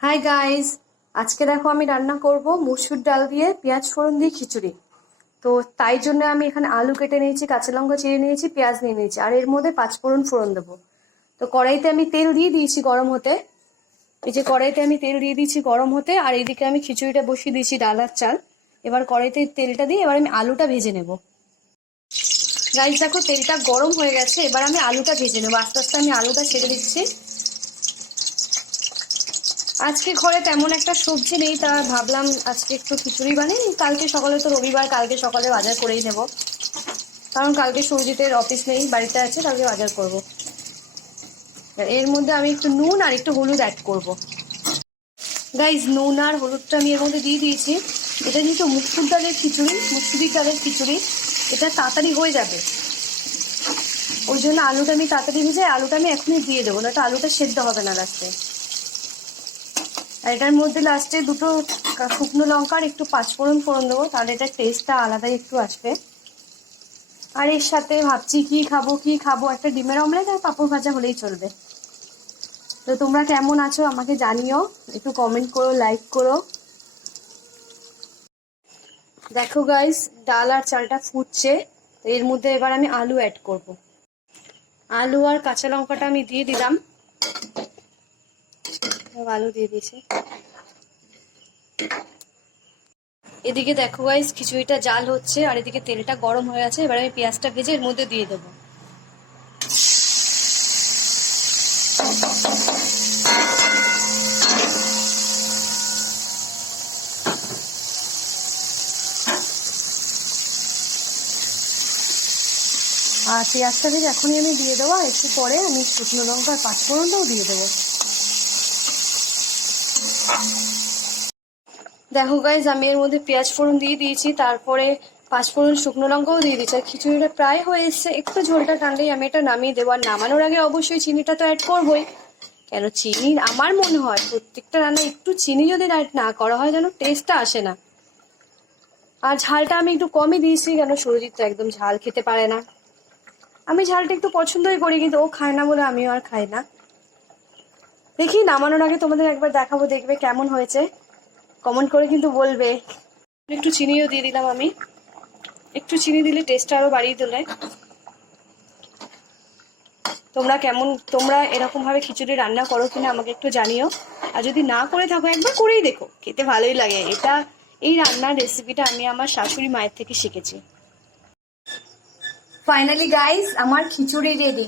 Hi guys, আজকে দেখো আমি রান্না করব মসুর ডাল দিয়ে পেঁয়াজ ফোড়ন দিয়ে খিচুড়ি। তো তাই জন্য আমি এখানে আলু কেটে নিয়েছি, কাঁচা লঙ্কা চিড়ে নিয়েছি, পেঁয়াজ নিয়ে নিয়েছি, আর এর মধ্যে পাঁচফোড়ন ফোড়ন দেবো। তো কড়াইতে আমি তেল দিয়ে দিয়েছি গরম হতে। এই যে কড়াইতে আমি তেল দিয়ে দিয়েছি গরম হতে, আর এইদিকে আমি খিচুড়িটা বসিয়ে দিয়েছি ডাল আর চাল। এবার কড়াইতে তেলটা দিয়ে এবার আমি আলুটা ভেজে নেব। গাইস দেখো তেলটা গরম হয়ে গেছে, এবার আমি আলুটা ভেজে নেবো। আস্তে আস্তে আমি আলুটা ছেড়ে দিচ্ছি। আজকে ঘরে তেমন একটা সবজি নেই, তা ভাবলাম আজকে একটু খিচুড়ি বানাই। কালকে সকালে তো রবিবার, কালকে সকালে বাজার করেই নেব, কারণ কালকে সৌজিতের অফিস নেই, বাড়িতে আছে, কালকে বাজার করব। এর মধ্যে আমি একটু নুন আর একটু হলুদ অ্যাড করব। গাইজ নুন আর হলুদটা আমি এর মধ্যে দিয়ে দিয়েছি। এটা যেহেতু মুসুর ডালের খিচুড়ি, মুসুরি ডালের খিচুড়ি, এটা তাড়াতাড়ি হয়ে যাবে, ওই জন্য আলুটা আমি তাড়াতাড়ি ভেজে আলুটা আমি এখনই দিয়ে দেবো, না তো আলুটা সেদ্ধ হবে না লাস্টে। আর এটার মধ্যে লাস্টে দুটো শুকনো লঙ্কা আর একটু পাঁচফোড়ন ফোড়ন দেবো, তাহলে এটার টেস্টটা আলাদাই একটু আসবে। আর এর সাথে ভাবছি কি খাবো, একটা ডিমের অমলেট আর পাঁপড় ভাজা হলেই চলবে। তো তোমরা কেমন আছো আমাকে জানিও, একটু কমেন্ট করো, লাইক করো। দেখো গাইস, ডাল আর চালটা ফুটছে, তো এর মধ্যে এবার আমি আলু অ্যাড করব। আলু আর কাঁচা লঙ্কাটা আমি দিয়ে দিলাম, আলু দিয়ে দিয়েছি। এদিকে দেখো গাইস খিচুড়িটা জাল হচ্ছে, আর এদিকে তেলটা গরম হয়ে আছে। এবার আমি পেঁয়াজটা ভেজে এর মধ্যে দিয়ে দেবো। আর পেঁয়াজটা ভেজে এখনই আমি দিয়ে দেবো, আর একটু পরে আমি শুকনো লঙ্কা আর পাঁচফোড়নটাও দিয়ে দেবো। দেখো গাইজ আমি এর মধ্যে পেঁয়াজ ফোড়ন দিয়ে দিয়েছি, তারপরে পাঁচফোড়ন শুকনো লঙ্কাও দিয়ে দিয়েছি। আর খিচুড়িটা প্রায় হয়ে এসছে, একটু ঝোলটা টানলেই আমি এটা নামিয়ে দেবো। আর নামানোর আগে অবশ্যই চিনিটা তো অ্যাড করবোই, কেন চিনি আমার মনে হয় প্রত্যেকটা রান্নায় একটু চিনি যদি অ্যাড না করা হয় যেন টেস্টটা আসে না। আর ঝালটা আমি একটু কমই দিয়েছি, কেন সুরজিৎ তো একদম ঝাল খেতে পারে না। আমি ঝালটা একটু পছন্দই করি, কিন্তু ও খায় না বলে আমিও আর খাই না। দেখি নামানোর আগে তোমাদের একবার দেখাবো, দেখবে কেমন হয়েছে, কমেন্ট করে কিন্তু বলবে। একটু চিনিও দিয়ে দিলাম আমি, একটু চিনি দিলে টেস্টটা আরো বাড়িয়ে তোলে। তোমরা এরকম ভাবে খিচুড়ি রান্না করো কিনা আমাকে একটু জানিও। আর যদি না করে থাকো একবার করেই দেখো, খেতে ভালোই লাগে। এই রান্নার রেসিপিটা আমি আমার শাশুড়ি মায়ের থেকে শিখেছি। ফাইনালি গাইস আমার খিচুড়ি রেডি।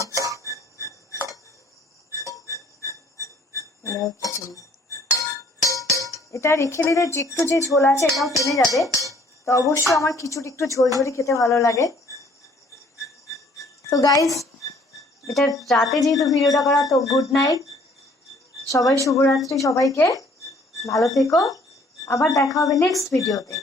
এটা রেখে দিলে একটু যে ঝোল আছে এটাও টেনে যাবে। তো অবশ্যই আমার খিচুড়ি একটু ঝোলঝোলি খেতে ভালো লাগে। তো গাইস এটা রাতে যেহেতু ভিডিওটা করা, তো গুড নাইট সবাই, শুভরাত্রি সবাইকে, ভালো থেকো। আবার দেখা হবে নেক্সট ভিডিওতে।